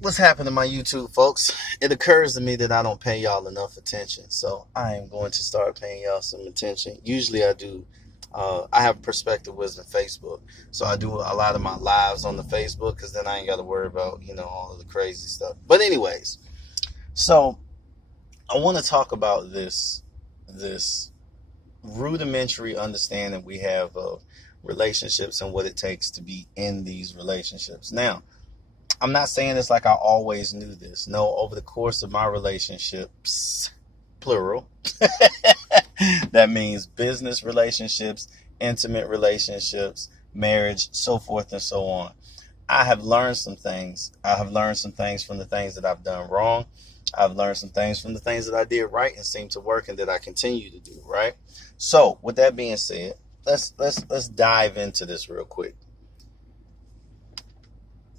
What's happening, my YouTube folks? It occurs to me that I don't pay y'all enough attention, so I am going to start paying y'all some attention. Usually, I do. I have Perspective Wisdom Facebook, so I do a lot of my lives on the Facebook because then I ain't got to worry about all of the crazy stuff. But anyways, so I want to talk about this rudimentary understanding we have of relationships and what it takes to be in these relationships. Now, I'm not saying this like I always knew this. No, over the course of my relationships, plural, that means business relationships, intimate relationships, marriage, so forth and so on. I have learned some things. I have learned some things from the things that I've done wrong. I've learned some things from the things that I did right and seemed to work and that I continue to do right. So, with that being said, let's dive into this real quick.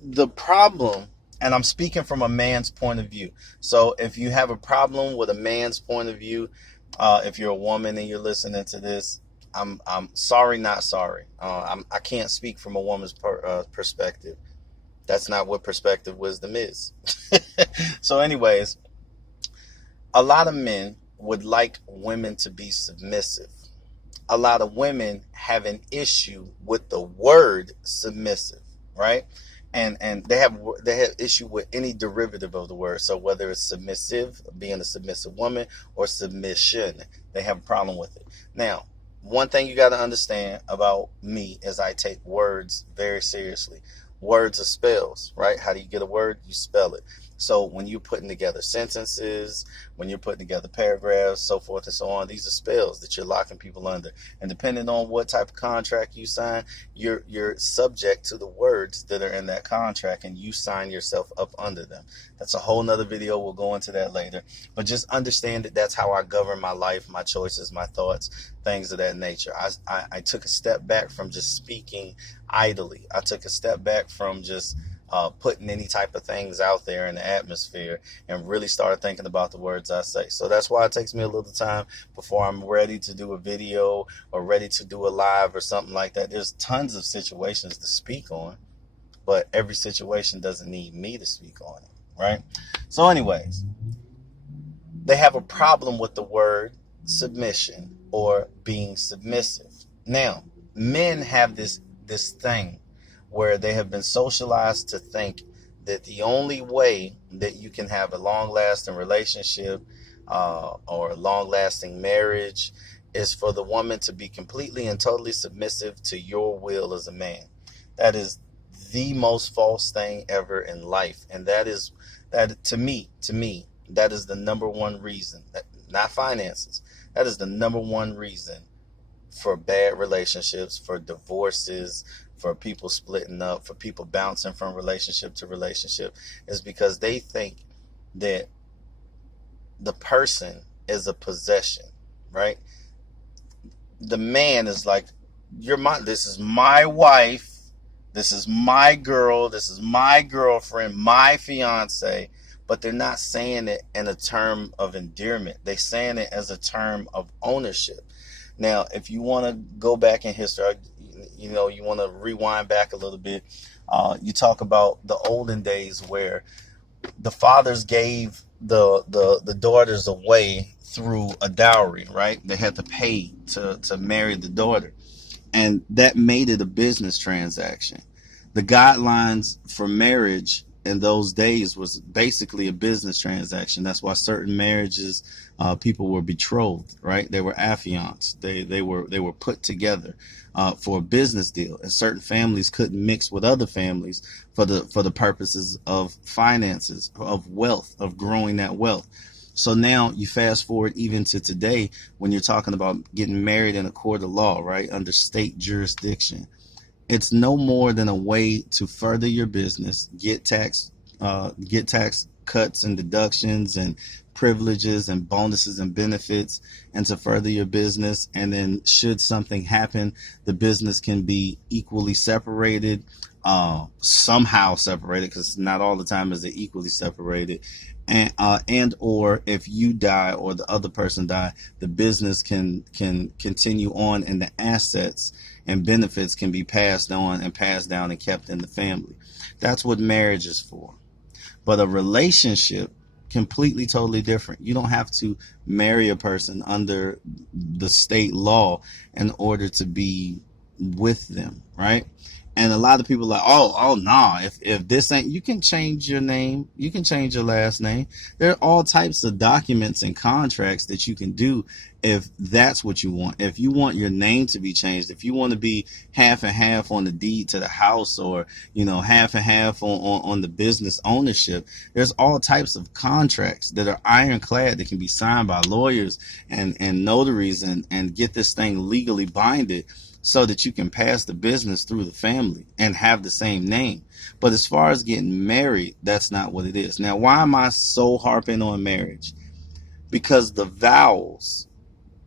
The problem, and I'm speaking from a man's point of view. So if you have a problem with a man's point of view, if you're a woman and you're listening to this, I'm sorry, not sorry. I can't speak from a woman's perspective. That's not what perspective wisdom is. So, anyways, a lot of men would like women to be submissive. A lot of women have an issue with the word submissive, right? And they have issue with any derivative of the word. So whether it's submissive, being a submissive woman, or submission, they have a problem with it. Now, one thing you got to understand about me is I take words very seriously. Words are spells, right? How do you get a word? You spell it. So when you're putting together sentences, when you're putting together paragraphs, so forth and so on, these are spells that you're locking people under. And depending on what type of contract you sign, you're subject to the words that are in that contract, and you sign yourself up under them. That's a whole nother video. We'll go into that later. But just understand that that's how I govern my life, my choices, my thoughts, things of that nature. I took a step back from just speaking idly. I took a step back from just putting any type of things out there in the atmosphere and really started thinking about the words I say. So that's why it takes me a little time before I'm ready to do a video or ready to do a live or something like that. There's tons of situations to speak on, but every situation doesn't need me to speak on it, right? So anyways, they have a problem with the word submission or being submissive. Now, men have this thing where they have been socialized to think that the only way that you can have a long-lasting relationship or a long-lasting marriage is for the woman to be completely and totally submissive to your will as a man. That is the most false thing ever in life, and that to me, that is the number one reason, not finances. That is the number one reason for bad relationships, for divorces, for people splitting up, for people bouncing from relationship to relationship, is because they think that the person is a possession, right? The man is like, this is my wife, this is my girl, this is my girlfriend, my fiance, but they're not saying it in a term of endearment. They're saying it as a term of ownership. Now, if you want to go back in history, you want to rewind back a little bit. You talk about the olden days where the fathers gave the daughters away through a dowry, right? They had to pay to marry the daughter, and that made it a business transaction. The guidelines for marriage in those days was basically a business transaction. That's why certain marriages, people were betrothed, right? They were affianced. They were put together for a business deal, and certain families couldn't mix with other families for the purposes of finances, of wealth, of growing that wealth. So now you fast forward even to today when you're talking about getting married in a court of law, right, under state jurisdiction. It's no more than a way to further your business, get tax cuts and deductions and privileges and bonuses and benefits, and to further your business. And then should something happen, the business can be equally separated, somehow separated, because not all the time is it equally separated. And or if you die or the other person die, the business can continue on, and the assets and benefits can be passed on and passed down and kept in the family. That's what marriage is for. But a relationship, completely, totally different. You don't have to marry a person under the state law in order to be with them, right? And a lot of people are like, oh, nah. If this ain't, you can change your name, you can change your last name. There are all types of documents and contracts that you can do if that's what you want. If you want your name to be changed, if you want to be half and half on the deed to the house, or half and half on the business ownership, there's all types of contracts that are ironclad that can be signed by lawyers and notaries and get this thing legally binded, so that you can pass the business through the family and have the same name. But as far as getting married, that's not what it is. Now, why am I so harping on marriage? Because the vows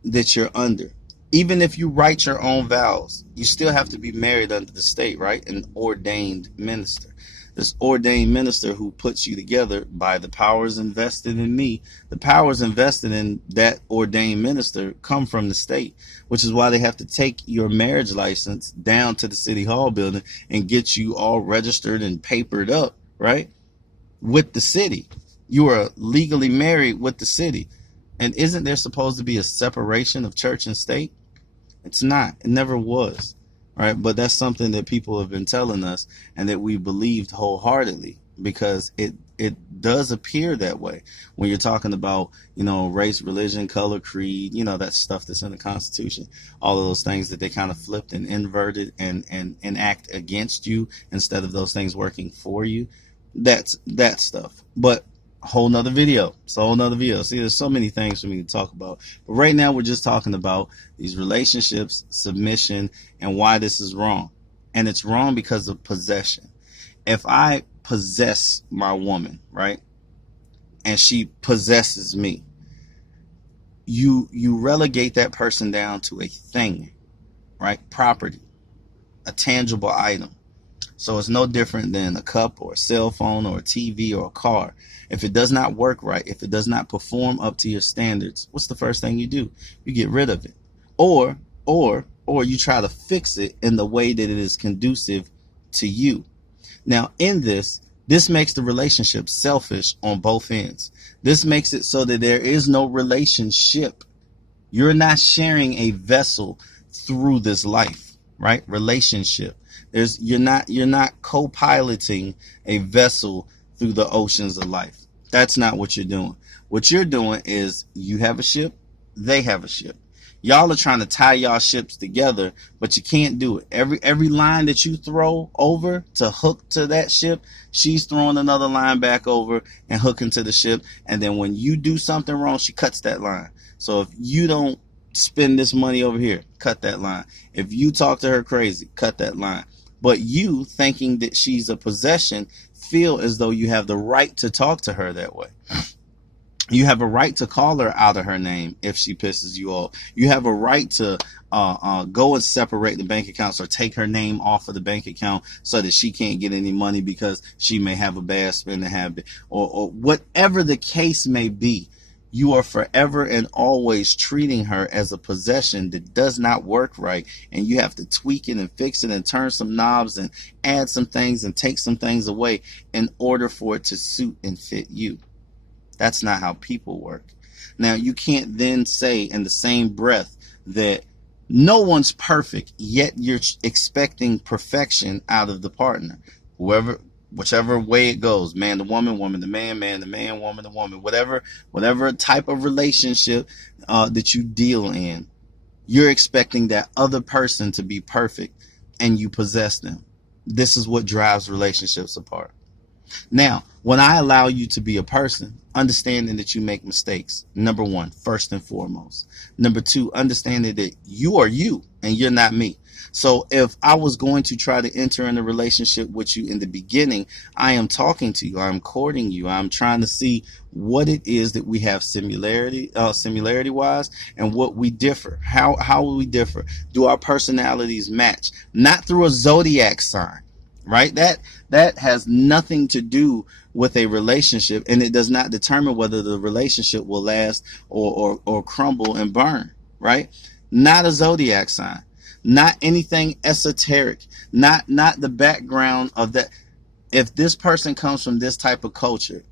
that you're under, even if you write your own vows, you still have to be married under the state, right? An ordained minister. This ordained minister who puts you together by the powers invested in me, the powers invested in that ordained minister come from the state, which is why they have to take your marriage license down to the city hall building and get you all registered and papered up, right? With the city. You are legally married with the city. And isn't there supposed to be a separation of church and state? It's not. It never was. Right? But that's something that people have been telling us and that we believed wholeheartedly, because it does appear that way when you're talking about, race, religion, color, creed, that stuff that's in the Constitution, all of those things that they kind of flipped and inverted and enact against you instead of those things working for you. That's that stuff. But whole nother video. It's a whole nother video. See, there's so many things for me to talk about. But right now we're just talking about these relationships, submission, and why this is wrong. And it's wrong because of possession. If I possess my woman, right, and she possesses me, you relegate that person down to a thing, right? Property, a tangible item. So it's no different than a cup or a cell phone or a TV or a car. If it does not work right, if it does not perform up to your standards, what's the first thing you do? You get rid of it. Or you try to fix it in the way that it is conducive to you. Now, in this makes the relationship selfish on both ends. This makes it so that there is no relationship. You're not sharing a vessel through this life, right? Relationship. You're not co-piloting a vessel through the oceans of life. That's not what you're doing. What you're doing is you have a ship, they have a ship. Y'all are trying to tie y'all ships together, but you can't do it. Every line that you throw over to hook to that ship, she's throwing another line back over and hooking to the ship. And then when you do something wrong, she cuts that line. So if you don't spend this money over here, cut that line. If you talk to her crazy, cut that line. But you, thinking that she's a possession, feel as though you have the right to talk to her that way. You have a right to call her out of her name if she pisses you off. You have a right to go and separate the bank accounts or take her name off of the bank account so that she can't get any money because she may have a bad spending habit, or whatever the case may be. You are forever and always treating her as a possession that does not work right, and you have to tweak it and fix it and turn some knobs and add some things and take some things away in order for it to suit and fit you. That's not how people work. Now, you can't then say in the same breath that no one's perfect, yet you're expecting perfection out of the partner. Whichever way it goes, man to woman, woman to man, man to man, woman to woman, whatever type of relationship that you deal in, you're expecting that other person to be perfect, and you possess them. This is what drives relationships apart. Now, when I allow you to be a person, understanding that you make mistakes, number one, first and foremost. Number two, understanding that you are you and you're not me. So if I was going to try to enter in a relationship with you in the beginning, I am talking to you, I'm courting you, I'm trying to see what it is that we have similarity wise, and what we differ. How will we differ? Do our personalities match? Not through a zodiac sign, right? That has nothing to do with a relationship, and it does not determine whether the relationship will last or crumble and burn, right? Not a zodiac sign, not anything esoteric, not the background of that. if this person comes from this type of culture,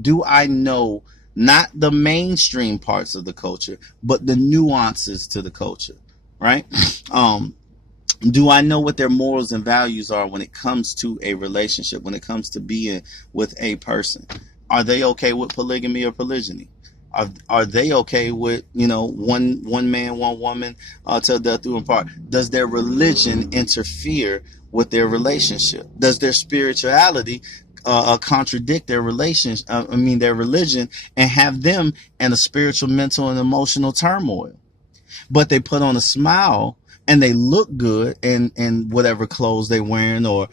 do I know not the mainstream parts of the culture, but the nuances to the culture, right? Do I know what their morals and values are when it comes to a relationship, when it comes to being with a person? Are they okay with polygamy or polygyny? Are they okay with, one man, one woman, till death do them part? Does their religion interfere with their relationship? Does their spirituality contradict their their religion, and have them in a spiritual, mental, and emotional turmoil? But they put on a smile and they look good in whatever clothes they wearing or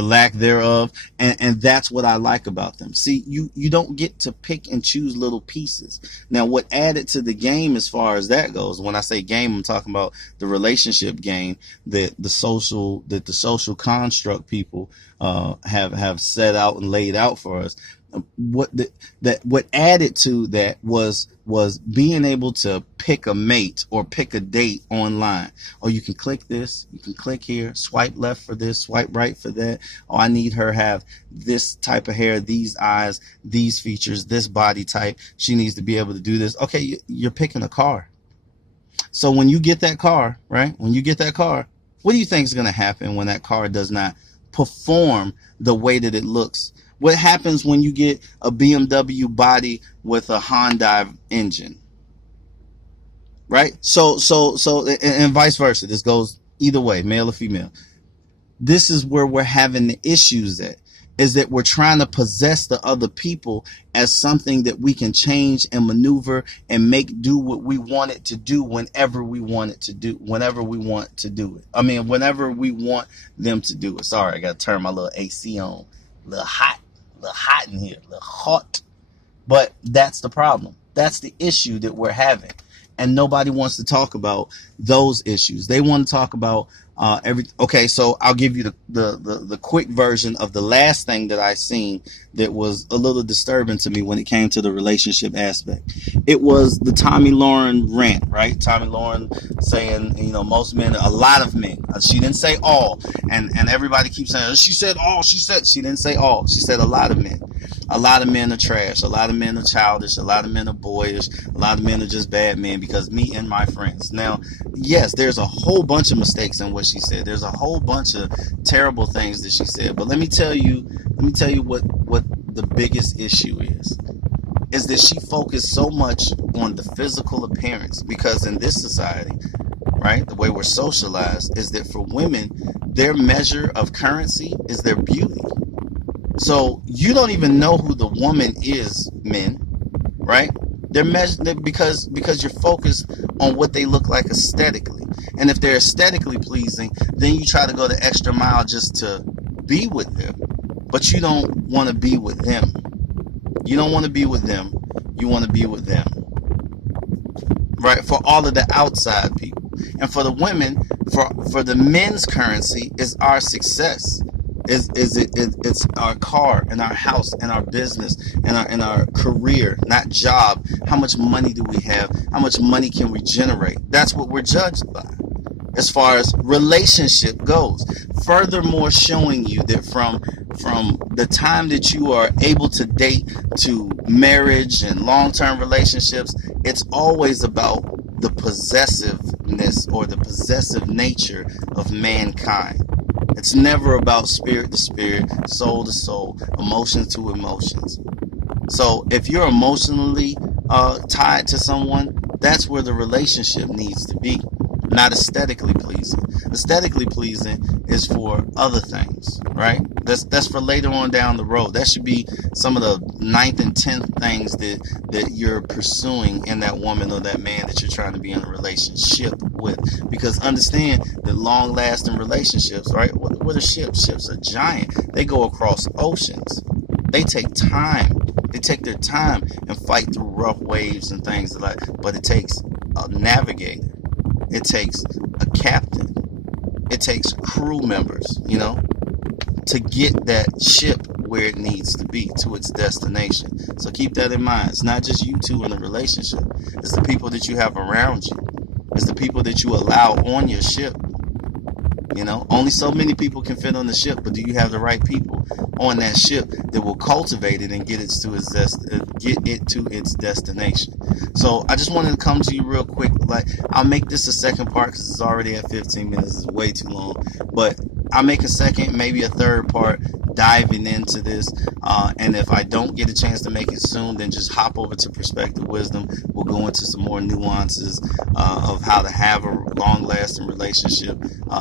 lack thereof, and that's what I like about them. See, you don't get to pick and choose little pieces. Now, what added to the game as far as that goes, when I say game, I'm talking about the relationship game that the social construct people have set out and laid out for us. What added to that was being able to pick a mate or pick a date online. Oh, you can click this, you can click here, swipe left for this, swipe right for that. Oh, I need her have this type of hair, these eyes, these features, this body type. She needs to be able to do this. Okay, you're picking a car. So when you get that car, right? When you get that car, what do you think is going to happen when that car does not perform the way that it looks? What happens when you get a BMW body with a Hyundai engine? Right? So, and vice versa. This goes either way, male or female. This is where we're having the issues at, is that we're trying to possess the other people as something that we can change and maneuver and make do what we want it to do whenever we want it to do, whenever we want to do it. I mean, whenever we want them to do it. Sorry, I got to turn my little AC on. A little hot in here, a little hot. But that's the problem. That's the issue that we're having. And nobody wants to talk about those issues. They want to talk about okay, so I'll give you the quick version of the last thing that I seen that was a little disturbing to me when it came to the relationship aspect. It was the Tommy Lauren rant, right? Tommy Lauren saying, most men, a lot of men. She didn't say all, and everybody keeps saying she said all. She didn't say all. She said a lot of men. A lot of men are trash. A lot of men are childish. A lot of men are boyish. A lot of men are just bad men because me and my friends. Now, yes, there's a whole bunch of mistakes in what she said. There's a whole bunch of terrible things that she said. But let me tell you what the biggest issue is that she focused so much on the physical appearance, because in this society, right, the way we're socialized is that for women, their measure of currency is their beauty. So you don't even know who the woman is, men, right? They're measured because you're focused on what they look like aesthetically. And if they're aesthetically pleasing, then you try to go the extra mile just to be with them. But you don't want to be with them. You don't want to be with them. You want to be with them. Right? For all of the outside people. And for the women, for the men's currency is our success. It's our car and our house and our business and our career, not job. How much money do we have? How much money can we generate? That's what we're judged by as far as relationship goes. Furthermore, showing you that from the time that you are able to date to marriage and long-term relationships, it's always about the possessiveness or the possessive nature of mankind. It's never about spirit to spirit, soul to soul, emotions to emotions. So if you're emotionally tied to someone, that's where the relationship needs to be, not aesthetically pleasing. Aesthetically pleasing is for other things, right? That's for later on down the road. That should be some of the 9th and 10th things that you're pursuing in that woman or that man that you're trying to be in a relationship with. Because understand that long-lasting relationships, right? What are ships? Ships are giant. They go across oceans. They take time. They take their time and fight through rough waves and things like that. But it takes a navigator. It takes a captain. It takes crew members, to get that ship where it needs to be, to its destination. So keep that in mind. It's not just you two in a relationship. It's the people that you have around you. It's the people that you allow on your ship. You know, only so many people can fit on the ship, but do you have the right people on that ship that will cultivate it and get it to its destination? So I just wanted to come to you real quick. Like, I'll make this a second part because it's already at 15 minutes. It's way too long, but I'll make a second, maybe a third part diving into this. And if I don't get a chance to make it soon, then just hop over to Perspective Wisdom. We'll go into some more nuances of how to have a long-lasting relationship.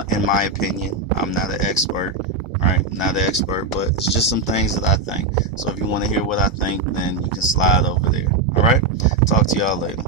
In my opinion, I'm not an expert, right? Not an expert, but it's just some things that I think. So if you want to hear what I think, then you can slide over there. All right? Talk to y'all later.